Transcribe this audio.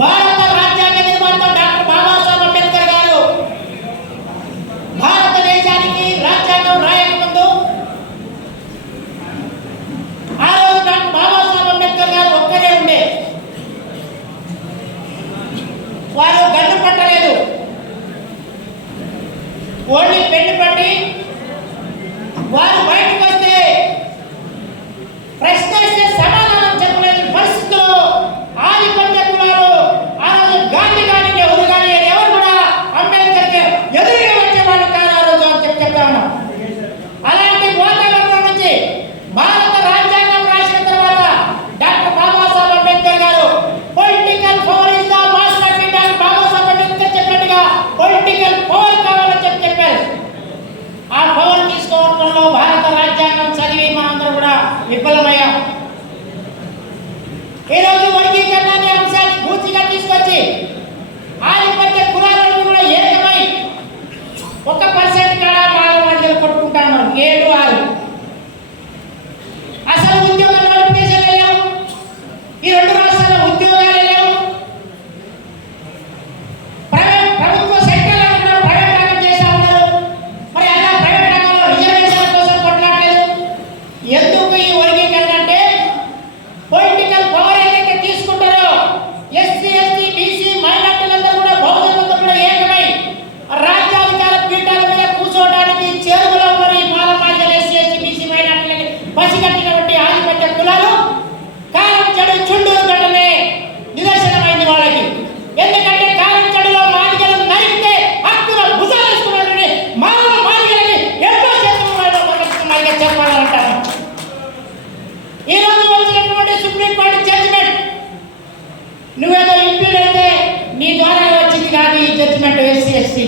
భారత రాజ్యాంగ నిర్మాత డాక్టర్ బాబాసాహెబ్ అంబేద్కర్ గారు భారతదేశానికి రాజ్యాంగం రాయకముందు ఆ రోజు డాక్టర్ బాబాసాహెబ్ అంబేద్కర్ గారు ఒక్కరే ఉండే. వారు గన్ను పట్టలేదు, ఓన్లీ పెన్ను పట్టి వారు బయటకు వస్తే ప్రశ్నిస్తే సమాధానం చెప్పలేని పరిస్థితుల్లో ఆధిపత్య కులాలు ఆ రోజు గాంధీ కానీ నెహ్రూ కానీ ఎవరు కూడా అంబేద్కర్కి ఎదురుగా వచ్చేవాళ్ళు కాదు ఆ రోజు అని చెప్తా ఉన్నాం. అలాంటి వాతావరణం నుంచి భారత రాజ్యాంగం రాసిన తర్వాత డాక్టర్ బాబాసాహెబ్ అంబేద్కర్ గారు political power is the master key, doctor Babasaheb Ambedkar చెప్పినట్టుగా పొలిటికల్ పవర్ కావాలని చెప్పారు. ఆ పవర్ తీసుకోవడంలో భారత రాజ్యాంగం చదివి మనందరూ కూడా విఫలమయ్యాం. ఈరోజు వర్గీకరణ అనే అంశాన్ని పూర్తిగా తీసుకొచ్చి ఆధిపత్య కులాలను కూడా ఏకమై 1% కాడ మానవాళిగా కొట్టుకుంటాను 7-6. అసలు ఉద్యోగ నోటిఫికేషన్ లేవు, ఈ 2 రాష్ట్రాల ఉద్యోగాలు లేవు. ప్రభుత్వ సెక్టర్లో కూడా ప్రైవేట్ రంగం చేస్తా ఉన్నారు. మరి అలా ప్రైవేట్ రంగంలో రిజర్వేషన్ కోసం కొట్లాడలేదు. ఎందుకు ఈ వర్గీకరణ అంటే పొలిటికల్ పవర్ ఏదైతే తీసుకుంటారో ఎస్సీ ఎస్టీ బీసీ మైనార్టీలందరూ కూడా బహుజనులందరూ కూడా ఏకమై రాజ్యాధికార పీఠాల మీద కూర్చోవడానికి చేరువలో ఉన్నారు. ఈ మాలమాజలు ఎస్సీ ఎస్టీ బీసీ మైనార్టీలని పసిగట్టినటువంటి ఆధిపత్య కులాలు కారం చెడు చుండూరు ఘటనే నిదర్శనమైంది వాళ్ళకి. ఎందుకంటే కారం చెడులో మాదిగలు నరికితే హక్కుల భుజాలేసుకున్నటువంటి మానవ మాదిగలకి ఎంతో చేతులు చెప్పాలంటారు. ఈ రోజు వచ్చినటువంటి సుప్రీంకోర్టు జడ్జిమెంట్ నువ్వేదో ఇంప్లిమెంట్ అయితే నీ ద్వారా వచ్చింది కాదు ఈ జడ్జిమెంట్ ఎస్సీ ఎస్టీ